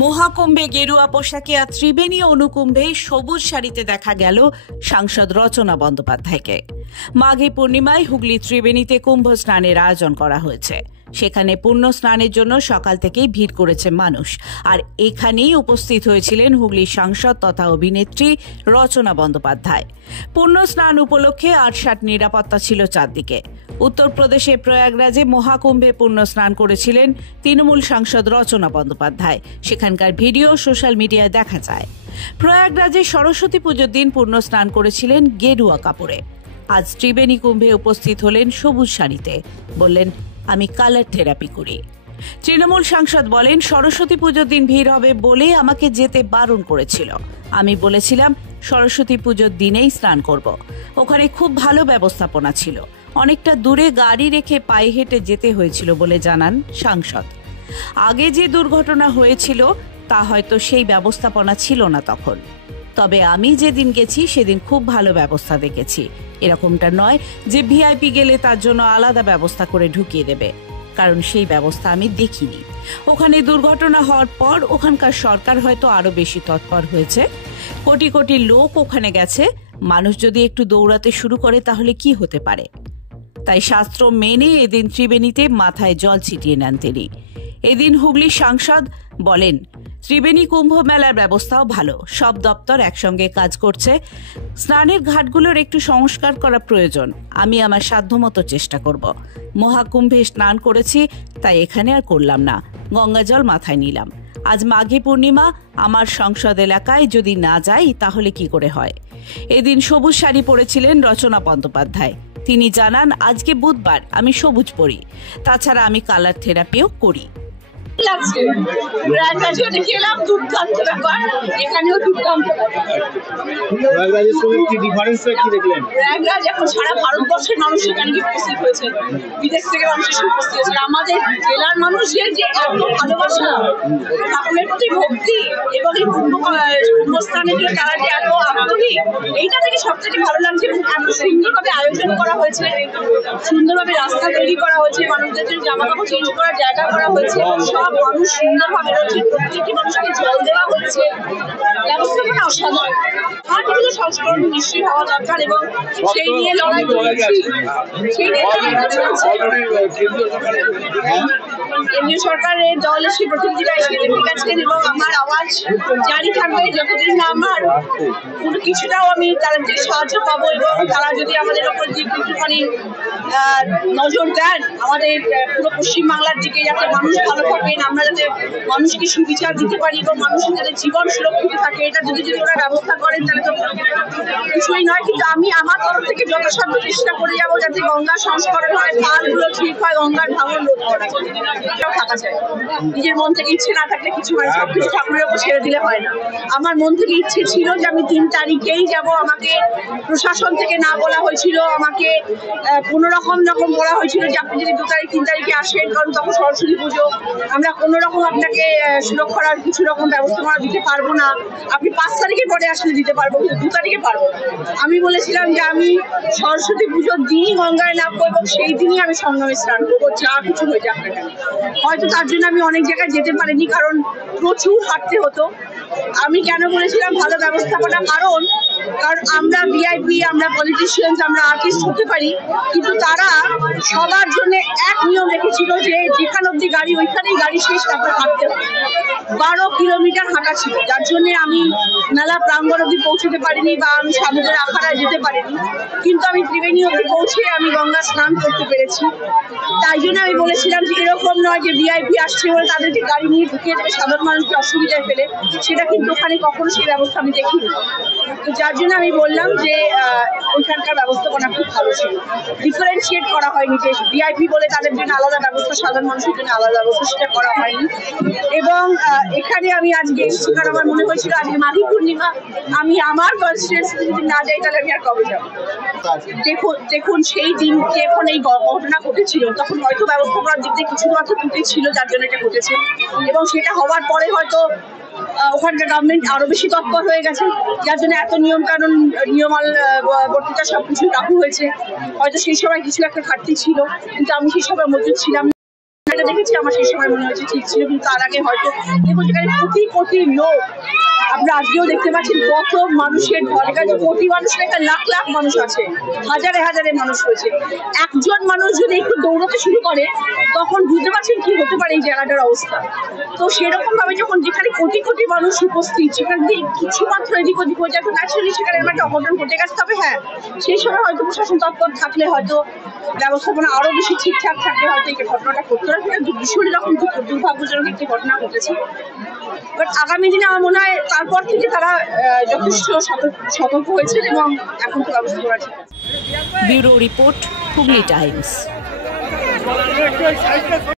মহাকুম্ভে গেরুয়া পোশাকে আর ত্রিবেণী অনুকুম্ভে সবুজ শাড়িতে দেখা গেল সাংসদ রচনা বন্দ্যোপাধ্যায়কে। মাঘী পূর্ণিমায় হুগলি ত্রিবেণীতে কুম্ভ স্নানের আয়োজন করা হয়েছে। সেখানে পুণ্য স্নানের জন্য সকাল থেকেই ভিড় করেছে মানুষ। আর এখানেই উপস্থিত হয়েছিলেন হুগলির সাংসদ তথা অভিনেত্রী রচনা বন্দ্যোপাধ্যায়। পুণ্য স্নান উপলক্ষে ৮-৮ নিরাপত্তা ছিল চারদিকে। উত্তরপ্রদেশের প্রয়াগরাজে মহাকুম্ভে পুণ্য স্নান করেছিলেন তৃণমূল সাংসদ রচনা বন্দ্যোপাধ্যায়। সেখানকার ভিডিও সোশ্যাল মিডিয়ায় দেখা যায়। প্রয়াগরাজে সরস্বতী পুজোর দিন পুণ্য স্নান করেছিলেন গেরুয়া কাপড়ে। আজ ত্রিবেণী কুম্ভে উপস্থিত হলেন সবুজ শাড়িতে। বললেন, আমি কালার থেরাপি করি। তৃণমূল সাংসদ বলেন, সরস্বতী পুজোর দিন ভিড় হবে বলে আমাকে যেতে বারণ করেছিল। আমি বলেছিলাম সরস্বতী পুজোর দিনেই স্নান করব। ওখানে খুব ভালো ব্যবস্থাপনা ছিল। অনেকটা দূরে গাড়ি রেখে পায়ে হেঁটে যেতে হয়েছিল বলে জানান সাংসদ। আগে যে দুর্ঘটনা হয়েছিল তা হয়তো সেই ব্যবস্থাপনা ছিল না তখন। তবে আমি যেদিন গেছি সেদিন খুব ভালো ব্যবস্থা দেখেছি। এরকমটা নয় যে ভিআইপি গেলে তার জন্য আলাদা ব্যবস্থা করে ঢুকিয়ে দেবে, কারণ সেই ব্যবস্থা আমি দেখিনি। ওখানে দুর্ঘটনা হওয়ার পর ওখানকার সরকার হয়তো আরো বেশি তৎপর হয়েছে। কোটি কোটি লোক ওখানে গেছে। মানুষ যদি একটু দৌড়াতে শুরু করে তাহলে কি হতে পারে? তাই শাস্ত্র মেনে এদিন ত্রিবেণীতে মাথায় জল ছিটিয়ে নেন তিনি। এদিন হুগলির সাংসদ বলেন, ত্রিবেণী কুম্ভ মেলার ব্যবস্থাও ভালো। সব দপ্তর একসঙ্গে কাজ করছে। স্নানের ঘাটগুলোর একটু সংস্কার করা প্রয়োজন। আমি আমার সাধ্যমতো চেষ্টা করব। মহাকুম্ভে স্নান করেছি, তাই এখানে আর করলাম না। গঙ্গা জল মাথায় নিলাম। আজ মাঘী পূর্ণিমা, আমার সংসদ এলাকায় যদি না যাই তাহলে কি করে হয়? এদিন সবুজ শাড়ি পরেছিলেন রচনা বন্দ্যোপাধ্যায়। তিনি জানান, আজকে বুধবার, আমি সবুজ পরি। তাছাড়া আমি কালার থেরাপিও করি। সারা ভারতবর্ষের মানুষ সেখানে উপস্থিত হয়েছে, বিদেশ থেকে মানুষ উপস্থিত হয়েছে। আমাদের জেলার মানুষের যে এত ভালোবাসা, ঠাকুরের প্রতি ভক্তি এবং এই কুম্ভস্থানের জন্য তারা যে এত আগ্রহী, এইটা থেকে সবথেকে ভালো লাগছে। এত সুন্দরভাবে আয়োজন করা হয়েছে, সুন্দরভাবে রাস্তা তৈরি করা হয়েছে, মানুষদের জন্য জামা কাপড় চেঞ্জ করার জায়গা করা হয়েছে। সব মানুষ সুন্দরভাবে রয়েছে, প্রত্যেকটি মানুষকে জল দেওয়া হচ্ছে। ব্যবস্থাপনা অসাধারণ। আর বিভিন্ন সংস্করণ নিশ্চয়ই হওয়া দরকার এবং সেই নিয়ে লড়াই করেছি। সেই নিয়ে কেন্দ্রীয় সরকারের দল এসে প্রতিনিধিরা এসে দেখে গেছেন এবং আমার আওয়াজ জারি থাকবে যতদিন না আমার কোনো কিছুটাও আমি তাদের থেকে সাহায্য পাবো এবং তারা যদি আমাদের ওপর দিকে একটুখানি নজর দেন, আমাদের পুরো পশ্চিমবাংলার দিকে, যাতে মানুষ ভালো থাকেন, আমরা যাতে মানুষকে সুবিচার দিতে পারি এবং মানুষের যাতে জীবন সুরক্ষিত থাকে, এটা যদি ওরা ব্যবস্থা করেন তাহলে তো কিছুই নয়। কিন্তু আমি আমার তরফ থেকে যথাসাধ্য চেষ্টা করে যাবো যাতে গঙ্গা সংস্করণ হয়, পালগুলো ঠিক হয়, গঙ্গার ভাঙন রোধ করা যায়। এটাও থাকা যায়। নিজের মন থেকে ইচ্ছে না থাকলে কিছু হয়, সবকিছু ঠাকুরের উপর ছেড়ে দিলে হয় না। আমার মন থেকে ইচ্ছে ছিল যে আমি 3 তারিখেই যাব। আমাকে প্রশাসন থেকে না বলা হয়েছিল, আমাকে কোনো রকম বলা হয়েছিল যে আপনি যদি 2 তারিখ 3 তারিখে আসেন, কারণ তখন সরস্বতী পুজো, আমরা কোনো রকম আপনাকে সুরক্ষার আর কিছু রকম ব্যবস্থা আমরা দিতে পারবো না। আপনি 5 তারিখের পরে আসলে দিতে পারবো, কিন্তু 2 তারিখে পারবো। আমি বলেছিলাম যে আমি সরস্বতী পুজোর দিনই গঙ্গায় নামবো এবং সেই দিনই আমি সঙ্গমে স্নান করবো, যা কিছু হয়ে যাক না কেন। হয়তো তার জন্য আমি অনেক জায়গায় যেতে পারিনি, কারণ প্রচুর হাঁটতে হতো। আমি কেন বলেছিলাম ভালো ব্যবস্থাপনা, কারণ আমরা ভিআইপি, আমরা পলিটিশিয়ানস, আমরা আর্টিস্ট হতে পারি, কিন্তু তারা সবার জন্য এক নিয়ম রেখেছিল যে যেখান অব্দি গাড়ি ওইখানেই গাড়ি শেষ, তারপর হাঁটতে হবে। 12 কিলোমিটার হাঁটা ছিল, যার জন্য আমি মেলা প্রাঙ্গণ অব্দি পৌঁছতে পারিনি বা আমি সমুদ্রের আখাড়ায় যেতে পারিনি। কিন্তু আমি ত্রিবেণী অব্দি পৌঁছে আমি গঙ্গা স্নান করতে পেরেছি। তাই জন্য আমি বলেছিলাম যে এরকম নয় যে ভিআইপি আসছে বলে তাদেরকে গাড়ি নিয়ে ঢুকিয়ে দেবে সাধারণ মানুষকে অসুবিধায় ফেলে, সেটা কিন্তু ওখানে কখনো সেই ব্যবস্থা আমি দেখিনি। তো যার জন্য আমি বললাম যে ওইখানকার ব্যবস্থাপনা খুব ভালো ছিল। ডিফারেন্সিয়েট করা হয়নি যে ভিআইপি বলে তাদের জন্য আলাদা ব্যবস্থা, সাধারণ মানুষের জন্য আলাদা ব্যবস্থা, সেটা করা হয়নি। এবং এখানে আমি আজকে এসেছি কারণ আমার মনে হয়েছিল আজকে মাঘী পূর্ণিমা, আমি আমার কনস্টিটিউয়েন্সিতে যদি না যাই তাহলে আমি আর কবে যাবো? দেখুন সেই দিন যখন এই ঘটনা ঘটেছিল তখন হয়তো ব্যবস্থাপনার দিক দিয়ে কিছু মাত্র ত্রুটি ছিল, যার জন্য এটা ঘটেছে। এবং সেটা হওয়ার পরে হয়তো ওখানকার গভর্নমেন্ট আরো বেশি তৎপর হয়ে গেছে, যার জন্য এত নিয়ম কানুন, নিয়মাল বর্তিতা সবকিছু লাগু হয়েছে। হয়তো সেই সময় কিছু একটা ঘাটতি ছিল, কিন্তু আমি সেই সময় মজুদ ছিলাম। দেখেছি আমার সেই সময় মনে হয়েছে ঠিক ছিল, কিন্তু তার আগে হয়তো দেখুন যেখানে কোটি কোটি লোক, আপনারা আজকেও দেখতে পাচ্ছেন কত মানুষের ঢল, এখানে কোটি মানুষ না, এখানে লাখ লাখ মানুষ আছে, হাজারে হাজারে মানুষ রয়েছে। একজন মানুষ যদি একটু দৌড়াতে শুরু করে তখন বুঝতে পারছেন কি হতে পারে এই জায়গাটার অবস্থা। তো সেরকম ভাবে যখন যেখানে কোটি কোটি মানুষ উপস্থিত, সেখান দিয়ে কিছু মাত্র এদিক ওদিক হয়ে যায়, তো ন্যাচারালি সেখানে একটা অঘটন ঘটে গেছে। তবে হ্যাঁ, সেই সময় হয়তো প্রশাসন তৎপর থাকলে, হয়তো ব্যবস্থাপনা আরো বেশি ঠিকঠাক থাকলে হয়তো এই ঘটনাটা ঘটতো না। সেটা ভীষণ রকম দুর্ভাগ্যজনক একটি ঘটনা ঘটেছে। বাট আগামী দিনে আমার মনে হয় তারপর থেকে তারা যথেষ্ট সতর্ক হয়েছে এবং এখন তো ব্যবস্থা করা ঠিক আছে। Bureau report, Hooghly Times.